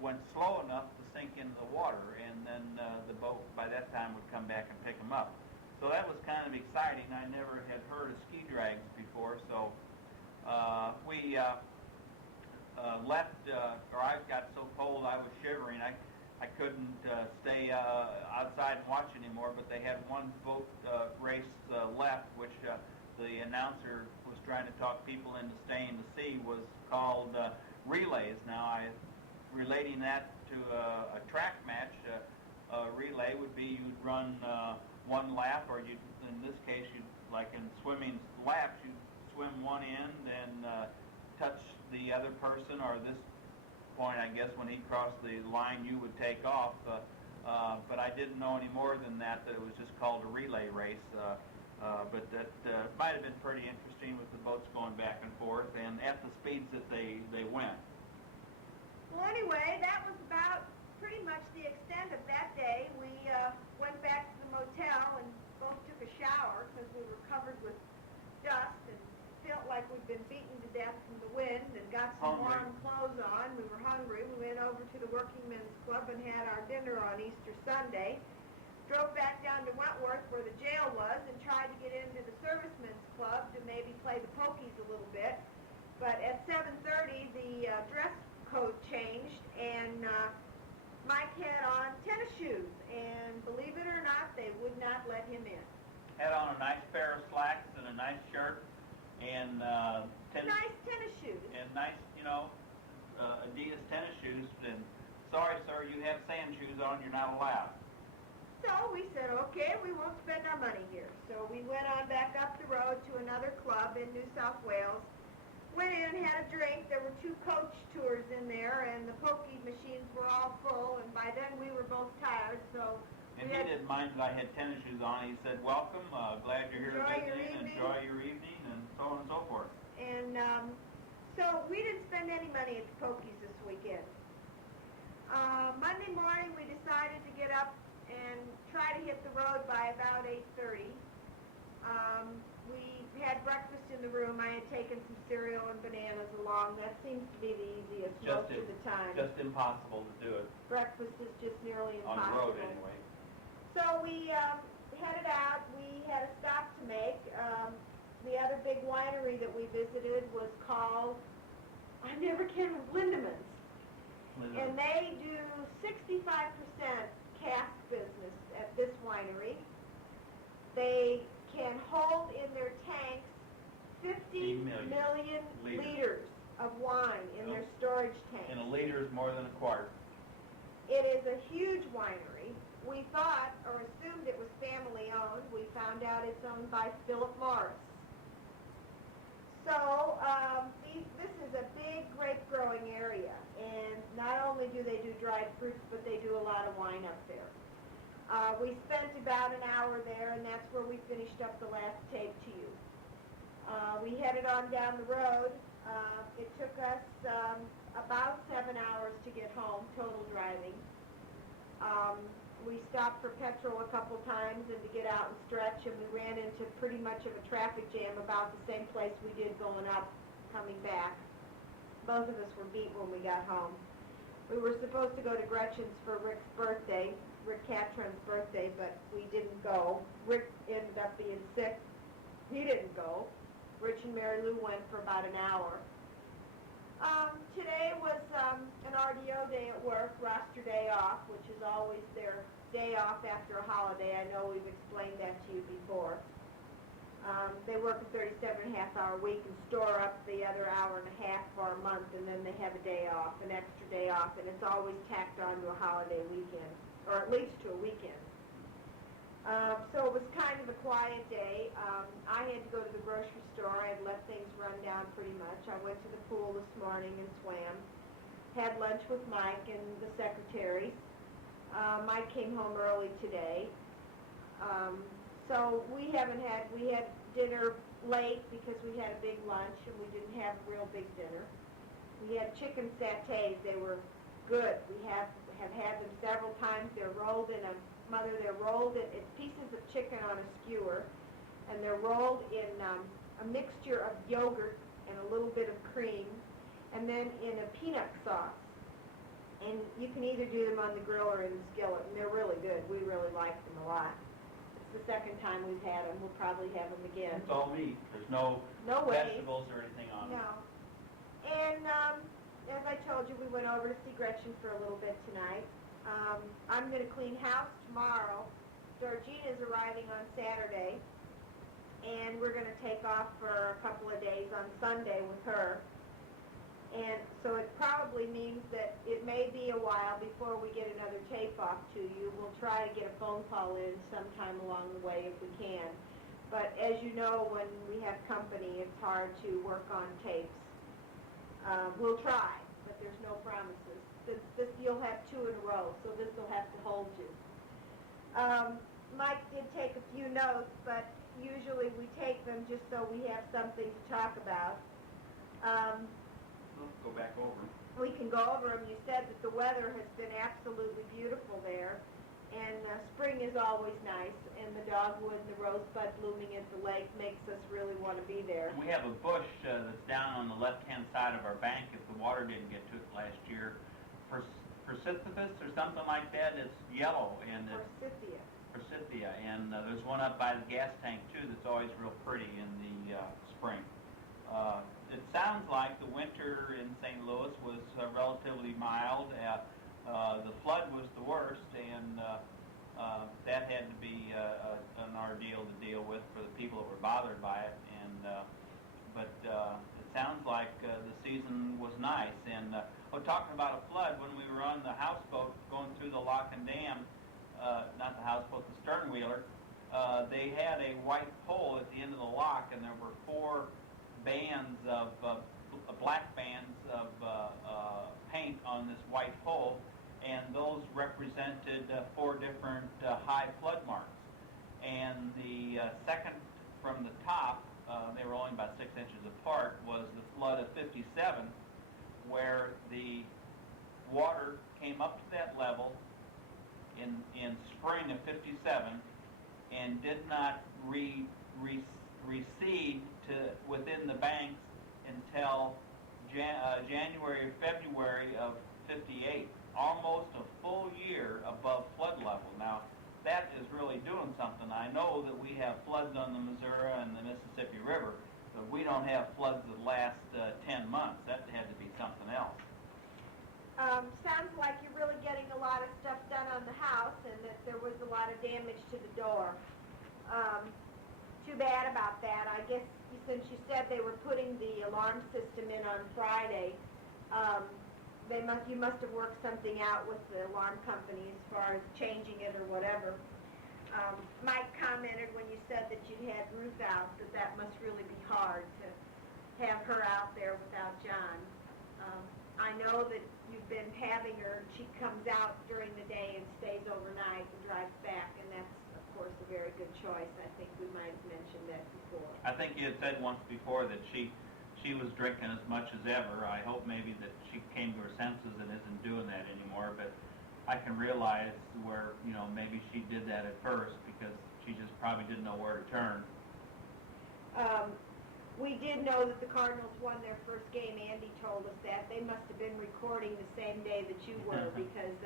went slow enough to sink into the water, and then the boat by that time would come back and pick them up. So that was kind of exciting. I never had heard of ski drags before, so we left, or I got so cold I was shivering. I couldn't stay outside and watch anymore, but they had one boat race left, which the announcer was trying to talk people into staying to see, was called relays. Now, relating that to a track match, a relay would be you'd run one lap, or you'd, in this case, you'd, like in swimming laps, you'd swim one end and touch the other person, or this point, I guess, when he crossed the line, you would take off. But I didn't know any more than that it was just called a relay race. But that might have been pretty interesting with the boats going back and forth and at the speeds that they went. Well, anyway, that was about pretty much the extent of that day. We went back to the motel and both took a shower because we were covered with dust and felt like we'd been beaten to death from the wind, and got some warm clothes on. We were hungry. We went over to the Working Men's Club and had our dinner on Easter Sunday. Drove back down to Wentworth where the jail was and tried to get into the Servicemen's Club to maybe play the pokies a little bit. But at 7:30 the dress code changed, and Mike had on tennis shoes, and believe it or not, they would not let him in. Had on a nice pair of slacks and a nice shirt, and nice tennis shoes. And nice, Adidas tennis shoes. And sorry, sir, you have sand shoes on. You're not allowed. So we said, okay, we won't spend our money here. So we went on back up the road to another club in New South Wales. Went in, had a drink. There were 2 coach tours in there, and the pokey machines were all full. And by then we were both tired, so. And he didn't mind that I had tennis shoes on. He said, welcome, glad you're here visiting, enjoy your evening, and so on and so forth. And so we didn't spend any money at the pokies this weekend. Monday morning we decided to get up and try to hit the road by about 8:30. We had breakfast in the room. I had taken some cereal and bananas along. That seems to be the easiest most of the time. Just impossible to do it. Breakfast is just nearly impossible. On the road, anyway. So we headed out. We had a stop to make. The other big winery that we visited was called, I never can remember, Lindemans. And they do 65% cask business at this winery. They can hold in their tanks 50 million liters of wine in their storage tanks. And a liter is more than a quart. It is a huge winery. We thought, or assumed it was family owned. We found out it's owned by Philip Morris. So this is a big grape growing area, and not only do they do dried fruits, but they do a lot of wine up there. We spent about an hour there, and that's where we finished up the last tape to you. We headed on down the road. It took us about 7 hours to get home, total driving. We stopped for petrol a couple times and to get out and stretch, and we ran into pretty much of a traffic jam about the same place we did going up, coming back. Both of us were beat when we got home. We were supposed to go to Gretchen's for Rick's birthday, Rick Catron's birthday, but we didn't go. Rick ended up being sick. He didn't go. Rich and Mary Lou went for about an hour. Today was an RDO day at work, roster day off, which is always their day off after a holiday. I know we've explained that to you before. They work a 37.5-hour week and store up the other hour and a half for a month, and then they have a day off, an extra day off, and it's always tacked on to a holiday weekend, or at least to a weekend. So it was kind of a quiet day. I had to go to the grocery store. I had let things run down pretty much. I went to the pool this morning and swam. Had lunch with Mike and the secretaries. Mike came home early today. So we had dinner late because we had a big lunch and we didn't have a real big dinner. We had chicken satays. They were good. We have had them several times. They're rolled in it's pieces of chicken on a skewer, and they're rolled in a mixture of yogurt and a little bit of cream, and then in a peanut sauce. And you can either do them on the grill or in the skillet, and they're really good. We really like them a lot. It's the second time we've had them. We'll probably have them again. It's all meat. There's no vegetables or anything on it. No. And as I told you, we went over to see Gretchen for a little bit tonight. I'm going to clean house tomorrow. Georgina's arriving on Saturday, and we're going to take off for a couple of days on Sunday with her. And so it probably means that it may be a while before we get another tape off to you. We'll try to get a phone call in sometime along the way if we can. But as you know, when we have company, it's hard to work on tapes. We'll try, but there's no promises. You'll have 2 in a row, so this will have to hold you. Mike did take a few notes, but usually we take them just so we have something to talk about. Let's go back over. We can go over them. You said that the weather has been absolutely beautiful there, and spring is always nice, and the dogwood and the rosebud blooming at the lake makes us really want to be there. And we have a bush that's down on the left-hand side of our bank. If the water didn't get to it last year, Forsythia or something like that. It's yellow and Forsythia, and there's one up by the gas tank too that's always real pretty in the spring. It sounds like the winter in St. Louis was relatively mild. The flood was the worst, and that had to be an ordeal to deal with for the people that were bothered by it. But it sounds like the season was nice. And talking about a flood, when we were on the houseboat going through the lock and dam, not the houseboat, the sternwheeler, they had a white pole at the end of the lock, and there were 4 bands of black bands of paint on this white pole, and those represented 4 different high flood marks. And the second from the top, they were only about 6 inches apart, was the flood of '57, where the water came up to that level in spring of '57 and did not recede to within the banks until January or February of '58, almost a full year above flood level. Now, that is really doing something. I know that we have floods on the Missouri and the Mississippi River, but we don't have floods that last 10 months. That had to be something else. Sounds like you're really getting a lot of stuff done on the house, and that there was a lot of damage to the door. Too bad about that. I guess since you said they were putting the alarm system in on Friday, you must have worked something out with the alarm company as far as changing it or whatever. Mike commented when you said that you'd had Ruth out that must really be hard to have her out there without John. I know that you've been having her. She comes out during the day and stays overnight and drives back, and that's, of course, a very good choice. I think we might have mentioned that before. I think you had said once before that she was drinking as much as ever. I hope maybe that she came to her senses and isn't doing that anymore, but I can realize where, maybe she did that at first because she just probably didn't know where to turn. We did know that the Cardinals won their first game. Andy told us that. They must have been recording the same day that you were because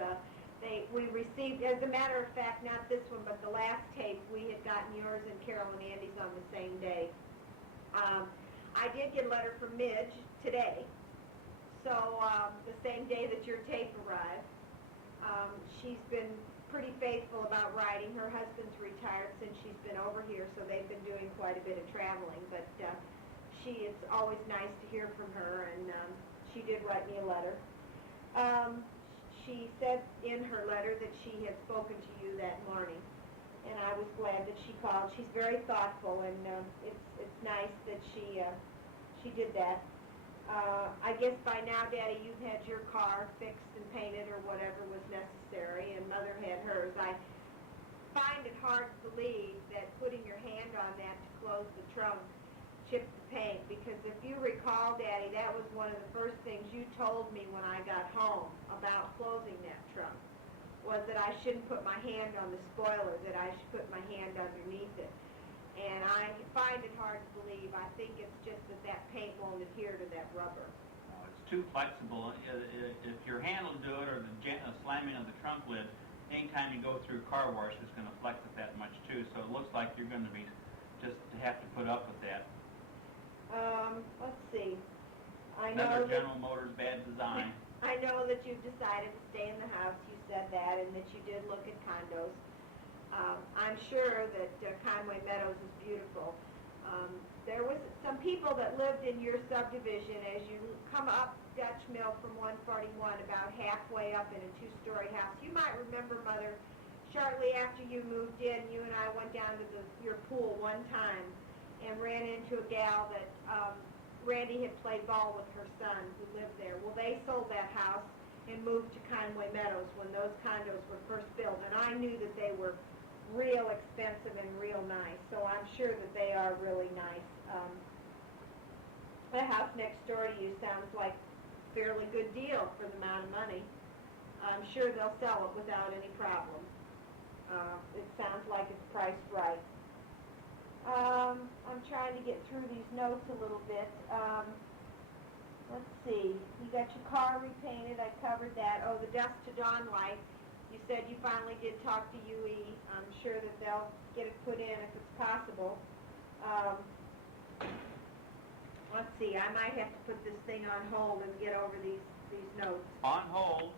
we received, as a matter of fact, not this one, but the last tape, we had gotten yours and Carole and Andy's on the same day. I did get a letter from Midge today, so the same day that your tape arrived. She's been pretty faithful about writing. Her husband's retired since she's been over here, so they've been doing quite a bit of traveling, but it's always nice to hear from her, and she did write me a letter. She said in her letter that she had spoken to you that morning, and I was glad that she called. She's very thoughtful, and it's nice that she did that. I guess by now, Daddy, you've had your car fixed and painted or whatever was necessary, and Mother had hers. I find it hard to believe that putting your hand on that to close the trunk chipped the paint, because if you recall, Daddy, that was one of the first things you told me when I got home about closing that trunk, was that I shouldn't put my hand on the spoiler, that I should put my hand underneath it. And I find it hard to believe. I think it's just that paint won't adhere to that rubber. It's too flexible. If your hand will do it, or the slamming of the trunk lid, anytime you go through a car wash, it's going to flex it that much too. So it looks like you're going to be just have to put up with that. Let's see. I know Another that, General Motors bad design. I know that you've decided to stay in the house. You said that, and that you did look at condos. I'm sure that Conway Meadows is beautiful. There was some people that lived in your subdivision as you come up Dutch Mill from 141, about halfway up in a two-story house. You might remember, Mother, shortly after you moved in, you and I went down to your pool one time and ran into a gal that Randy had played ball with her son who lived there. Well, they sold that house and moved to Conway Meadows when those condos were first built, and I knew that they were real expensive and real nice, so I'm sure that they are really nice. The house next door to you sounds like a fairly good deal for the amount of money. I'm sure they'll sell it without any problem. It sounds like it's priced right. I'm trying to get through these notes a little bit. Let's see. You got your car repainted. I covered that. Oh, the dusk to dawn light. You said you finally did talk to UE. I'm sure that they'll get it put in if it's possible. Let's see. I might have to put this thing on hold and get over these notes. On hold.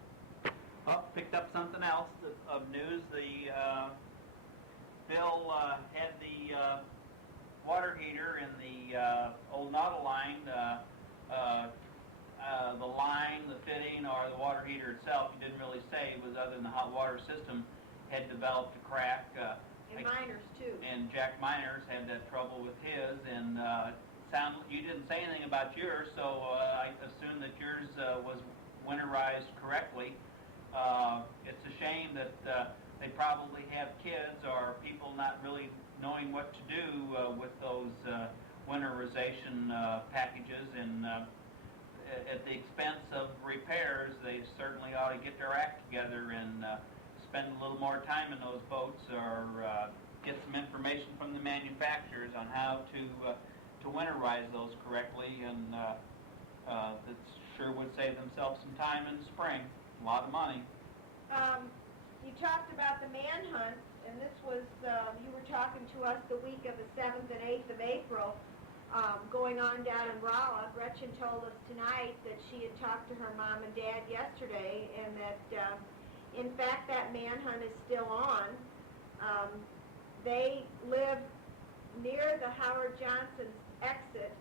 Oh, picked up something else of news. The Bill had the water heater in the old Nauta line, the line, the fitting, or the water heater itself. He didn't really say. It was other than the hot water system had developed a crack. And Miners too. And Jack Miners had that trouble with his, and you didn't say anything about yours, so I assume that yours was winterized correctly. It's a shame that they probably have kids or people not really knowing what to do with those winterization packages, and at the expense of repairs, they certainly ought to get their act together and spend a little more time in those boats, or get some information from the manufacturers on how to winterize those correctly, and that sure would save themselves some time in the spring, a lot of money. You talked about the manhunt, and this was, you were talking to us the week of the 7th and 8th of April, going on down in Rolla. Gretchen told us tonight that she had talked to her mom and dad yesterday, and that, in fact, that manhunt is still on. They live near the Howard Johnson's exit,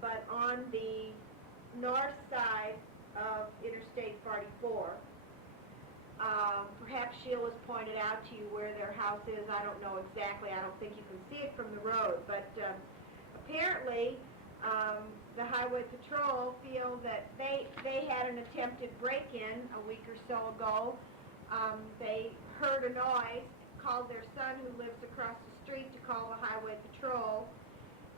but on the north side of Interstate 44. Perhaps Sheila's pointed out to you where their house is. I don't know exactly. I don't think you can see it from the road. But apparently, the Highway Patrol feel that they had an attempted break-in a week or so ago. They heard a noise, called their son who lives across the street to call the Highway Patrol.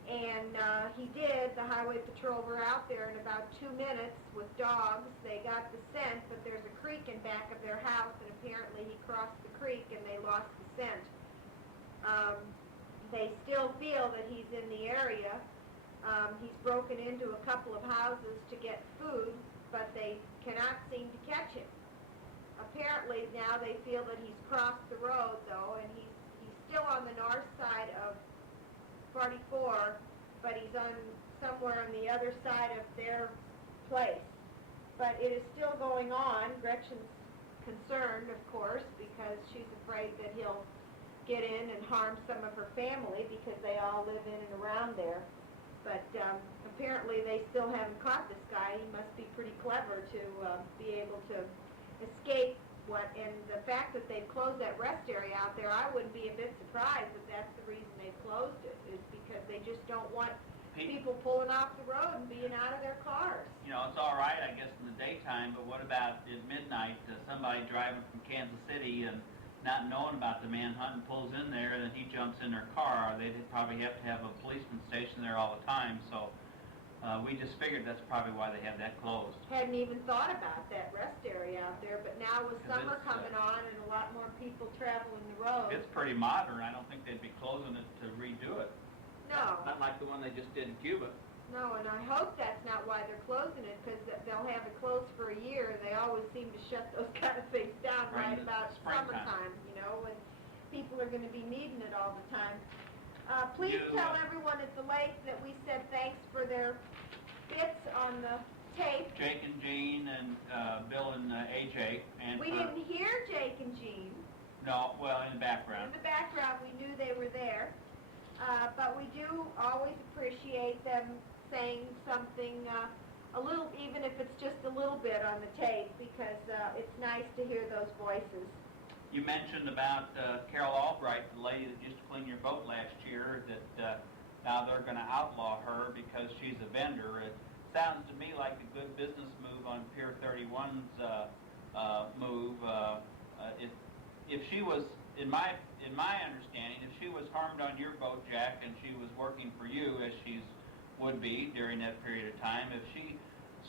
And he did. The Highway Patrol were out there in about 2 minutes with dogs. They got the scent, but there's a creek in back of their house, and apparently he crossed the creek and they lost the scent. They still feel that he's in the area. He's broken into a couple of houses to get food, but they cannot seem to catch him. Apparently now they feel that he's crossed the road, though, and he's still on the north side of 44, but he's on somewhere on the other side of their place. But it is still going on. Gretchen's concerned, of course, because she's afraid that he'll get in and harm some of her family, because they all live in and around there. But apparently they still haven't caught this guy. He must be pretty clever to be able to escape and the fact that they've closed that rest area out there, I wouldn't be a bit surprised that that's the reason they closed it, is because they just don't want people pulling off the road and being out of their cars. You know, it's all right, I guess, in the daytime, but what about at midnight? Somebody driving from Kansas City and not knowing about the manhunt and pulls in there, and then he jumps in their car. They'd probably have to have a policeman stationed there all the time, so we just figured that's probably why they had that closed. Hadn't even thought about that rest area out there, but now with summer coming on and a lot more people traveling the road. It's pretty modern. I don't think they'd be closing it to redo it. No. Not like the one they just did in Cuba. No, and I hope that's not why they're closing it, because they'll have it closed for a year, and they always seem to shut those kind of things down right about summertime, you know, when people are going to be needing it all the time. Please tell everyone at the lake that we said thanks for their bits on the tape. Jake and Jean and Bill and AJ. And we didn't hear Jake and Jean. No, well, in the background. In the background, we knew they were there. But we do always appreciate them saying something, a little, even if it's just a little bit on the tape, because it's nice to hear those voices. You mentioned about Carole Albright, the lady that used to clean your boat last year, that now they're going to outlaw her because she's a vendor. It sounds to me like a good business move on Pier 31's move. If she was, in my understanding, if she was harmed on your boat, Jack, and she was working for you, as she's would be during that period of time, if she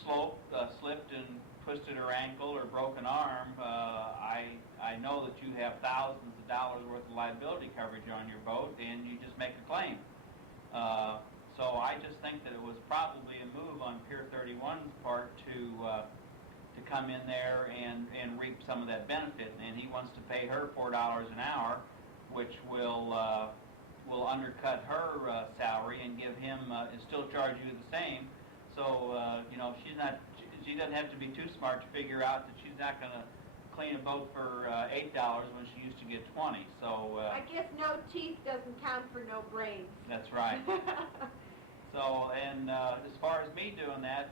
slipped and twisted her ankle or broke an arm, I know that you have thousands of dollars worth of liability coverage on your boat, and you just make a claim. So I just think that it was probably a move on Pier 31's part to come in there and reap some of that benefit, and he wants to pay her $4 an hour, which will undercut her salary and give him and still charge you the same. So you know, she doesn't have to be too smart to figure out that she's not going to clean a boat for $8 when she used to get 20. So I guess no teeth doesn't count for no brains. That's right. So, and as far as me doing that,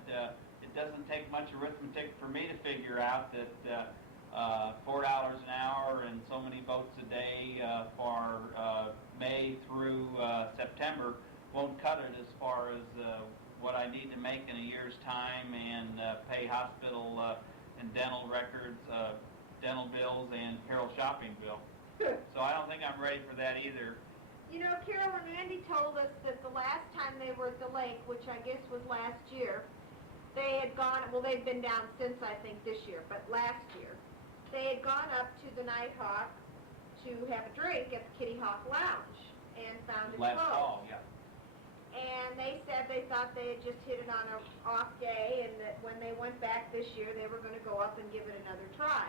it doesn't take much arithmetic for me to figure out that $4 an hour and so many boats a day for May through September won't cut it as far as what I need to make in a year's time and pay hospital and dental records, dental bills, and Carole shopping bill. So I don't think I'm ready for that either. You know, Carole and Andy told us that the last time they were at the lake, which I guess was last year, they had gone, well, they've been down since, I think, this year, but last year, they had gone up to the Nighthawk to have a drink at the Kitty Hawk Lounge and found it closed. Last fall, yeah. And they said they thought they had just hit it on an off day, and that when they went back this year, they were going to go up and give it another try.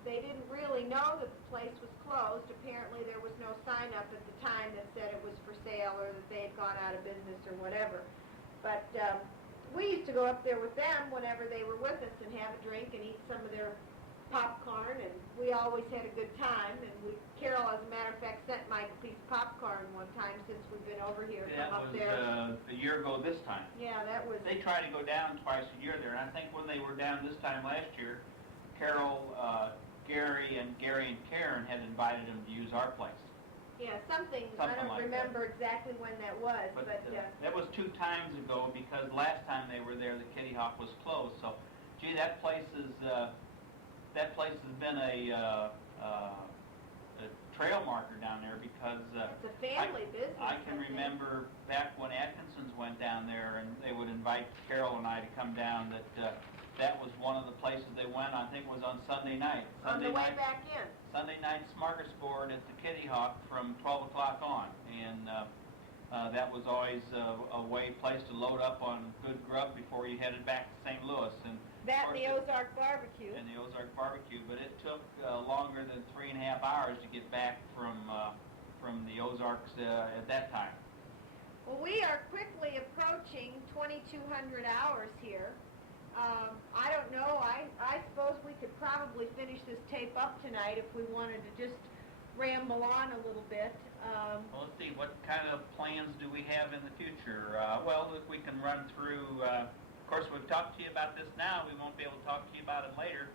They didn't really know that the place was closed. Apparently there was no sign up at the time that said it was for sale or that they had gone out of business or whatever. But we used to go up there with them whenever they were with us and have a drink and eat some of their popcorn, and we always had a good time. And Carole, as a matter of fact, sent Mike a piece of popcorn one time since we've been over here from up there. That was a year ago this time. Yeah, that was... They try to go down twice a year there, and I think when they were down this time last year, Carole, Gary and Karen had invited them to use our place. Yeah, something I don't like remember exactly when that was, but that was 2 times ago, because last time they were there, the Kitty Hawk was closed. So, gee, that place has been a trail marker down there, because it's a family business. I can remember back when Atkinson's went down there, and they would invite Carole and I to come down. That was one of the places they went. I think it was on Sunday night. On the way back in. Sunday night smorgasbord at the Kitty Hawk from 12 o'clock on, and that was always a place to load up on good grub before you headed back to St. Louis. And that and the Ozark barbecue. And the Ozark barbecue, but it took longer than 3.5 hours to get back from the Ozarks at that time. Well, we are quickly approaching 2,200 hours here. I don't know. I suppose we could probably finish this tape up tonight if we wanted to just ramble on a little bit. Well, let's see. What kind of plans do we have in the future? Well, if we can run through... of course, we've talked to you about this now. We won't be able to talk to you about it later.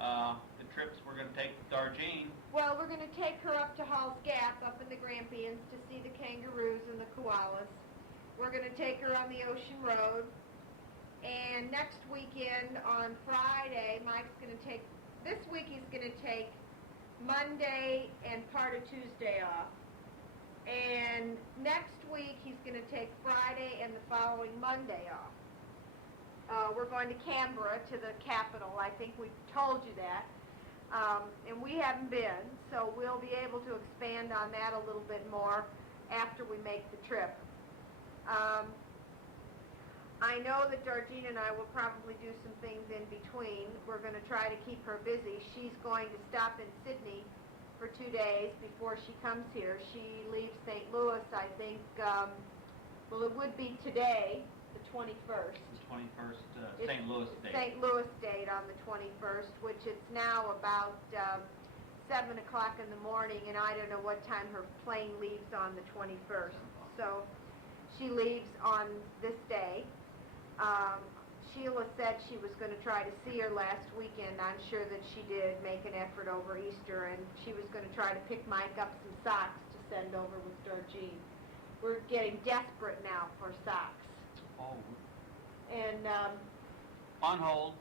The trips we're going to take with Darjean. Well, we're going to take her up to Hall's Gap up in the Grampians to see the kangaroos and the koalas. We're going to take her on the Ocean Road. And next weekend on Friday, Mike's going to take, this week he's going to take Monday and part of Tuesday off. And next week he's going to take Friday and the following Monday off. We're going to Canberra, to the capital. I think we told you that. And we haven't been, so we'll be able to expand on that a little bit more after we make the trip. I know that Georgina and I will probably do some things in between. We're going to try to keep her busy. She's going to stop in Sydney for 2 days before she comes here. She leaves St. Louis, I think, well, it would be today, the 21st. The 21st St. Louis date. St. Louis date on the 21st, which it's now about 7 o'clock in the morning, and I don't know what time her plane leaves on the 21st. So she leaves on this day. Sheila said she was going to try to see her last weekend. I'm sure that she did make an effort over Easter, and she was going to try to pick Mike up some socks to send over with Georgine. We're getting desperate now for socks. Oh. And, on hold.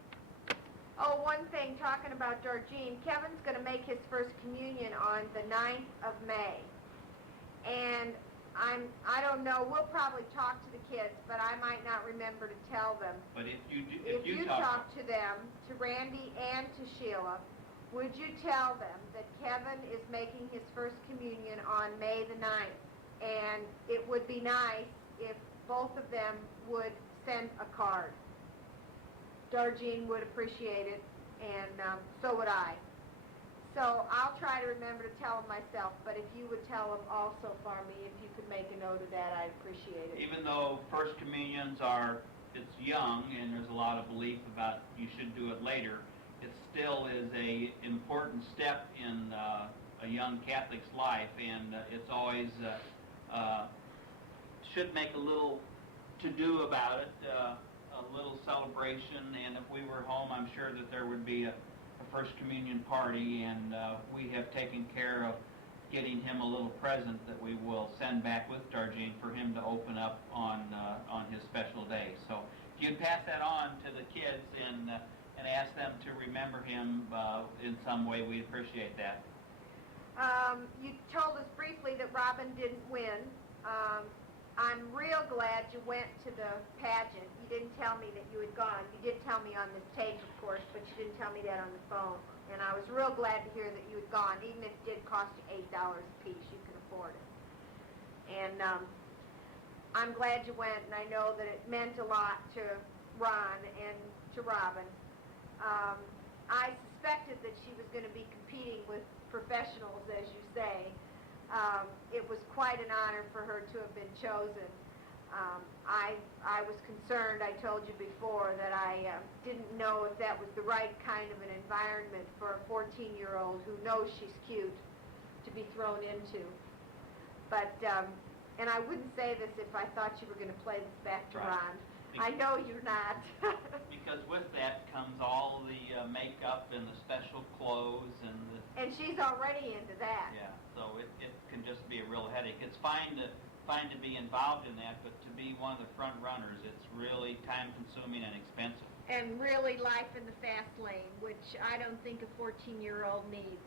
oh, one thing, talking about Georgine, Kevin's going to make his first communion on the 9th of May. And I don't know, we'll probably talk to the kids, but I might not remember to tell them. But if you talk to them, to Randy and to Sheila, would you tell them that Kevin is making his first communion on May the 9th? And it would be nice if both of them would send a card. Georgine would appreciate it, and so would I. So I'll try to remember to tell them myself, but if you would tell them also for me, if you could make a note of that, I'd appreciate it. Even though First Communions it's young and there's a lot of belief about you should do it later, it still is a important step in a young Catholic's life, and it's always, should make a little to-do about it, a little celebration, and if we were home, I'm sure that there would be a First Communion party, and we have taken care of getting him a little present that we will send back with Georgine for him to open up on his special day. So if you'd pass that on to the kids and ask them to remember him in some way, we'd appreciate that. You told us briefly that Robin didn't win. I'm real glad you went to the pageant. You didn't tell me that you had gone. You did tell me on this tape, of course, but you didn't tell me that on the phone. And I was real glad to hear that you had gone, even if it did cost you $8 a piece. You can afford it. And I'm glad you went, and I know that it meant a lot to Ron and to Robin. I suspected that she was going to be competing with professionals, as you say. It was quite an honor for her to have been chosen. I was concerned, I told you before, that I didn't know if that was the right kind of an environment for a 14-year-old who knows she's cute to be thrown into. But, and I wouldn't say this if I thought you were going to play this back to Ron. I know you're not. Because with that comes all the makeup and the special clothes and the... And she's already into that. Yeah, so it can just be a real headache. It's fine to be involved in that, but to be one of the front runners, it's really time-consuming and expensive. And really life in the fast lane, which I don't think a 14-year-old needs.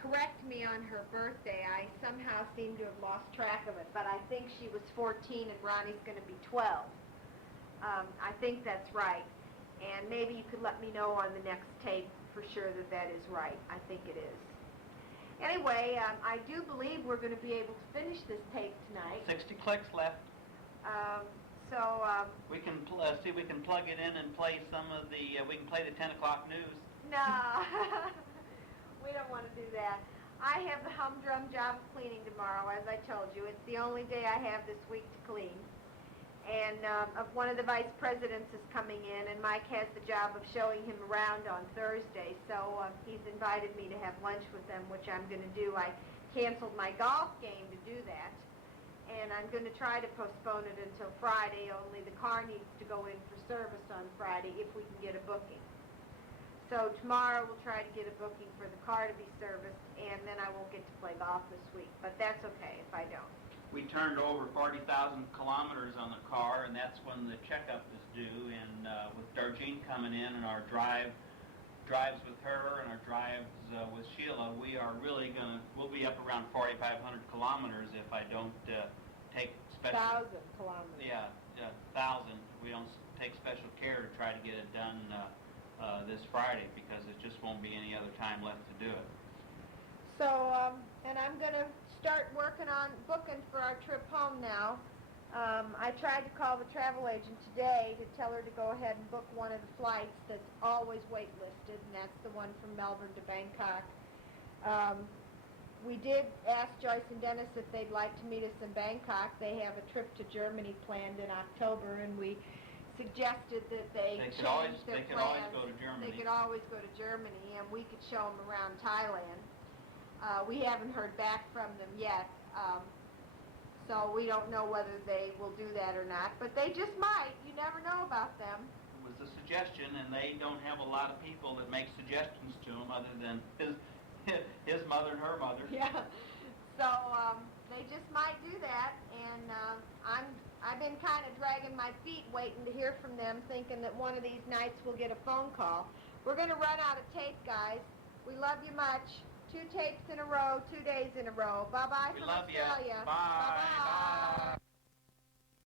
Correct me on her birthday. I somehow seem to have lost track of it, but I think she was 14 and Ronnie's going to be 12. I think that's right. And maybe you could let me know on the next tape for sure that that is right. I think it is. Anyway, I do believe we're going to be able to finish this tape tonight. 60 clicks left. We can see we can plug it in and play some of the. We can play the 10 o'clock news. No, we don't want to do that. I have the humdrum job of cleaning tomorrow, as I told you. It's the only day I have this week to clean. And one of the vice presidents is coming in, and Mike has the job of showing him around on Thursday. So he's invited me to have lunch with them, which I'm going to do. I canceled my golf game to do that, and I'm going to try to postpone it until Friday, only the car needs to go in for service on Friday if we can get a booking. So tomorrow we'll try to get a booking for the car to be serviced, and then I won't get to play golf this week. But that's okay if I don't. we turned over 40,000 kilometers on the car, and that's when the checkup is due. And with Darjean coming in and our drives with her and our drives with Sheila, we'll be up around 4,500 kilometers if I don't take special... 1,000 kilometers. Yeah, 1,000. We don't take special care to try to get it done this Friday, because there just won't be any other time left to do it. So, and I'm going to start working on booking for our trip home now. I tried to call the travel agent today to tell her to go ahead and book one of the flights that's always waitlisted, and that's the one from Melbourne to Bangkok. We did ask Joyce and Dennis if they'd like to meet us in Bangkok. They have a trip to Germany planned in October, and we suggested that they change their plans. They could always go to Germany. They could always go to Germany, and we could show them around Thailand. We haven't heard back from them yet, so we don't know whether they will do that or not. But they just might. You never know about them. It was a suggestion, and they don't have a lot of people that make suggestions to them other than his mother and her mother. Yeah. So they just might do that, and I've been kind of dragging my feet waiting to hear from them, thinking that one of these nights we'll get a phone call. We're going to run out of tape, guys. We love you much. 2 tapes in a row, 2 days in a row. Bye-bye from Australia. Bye. Bye.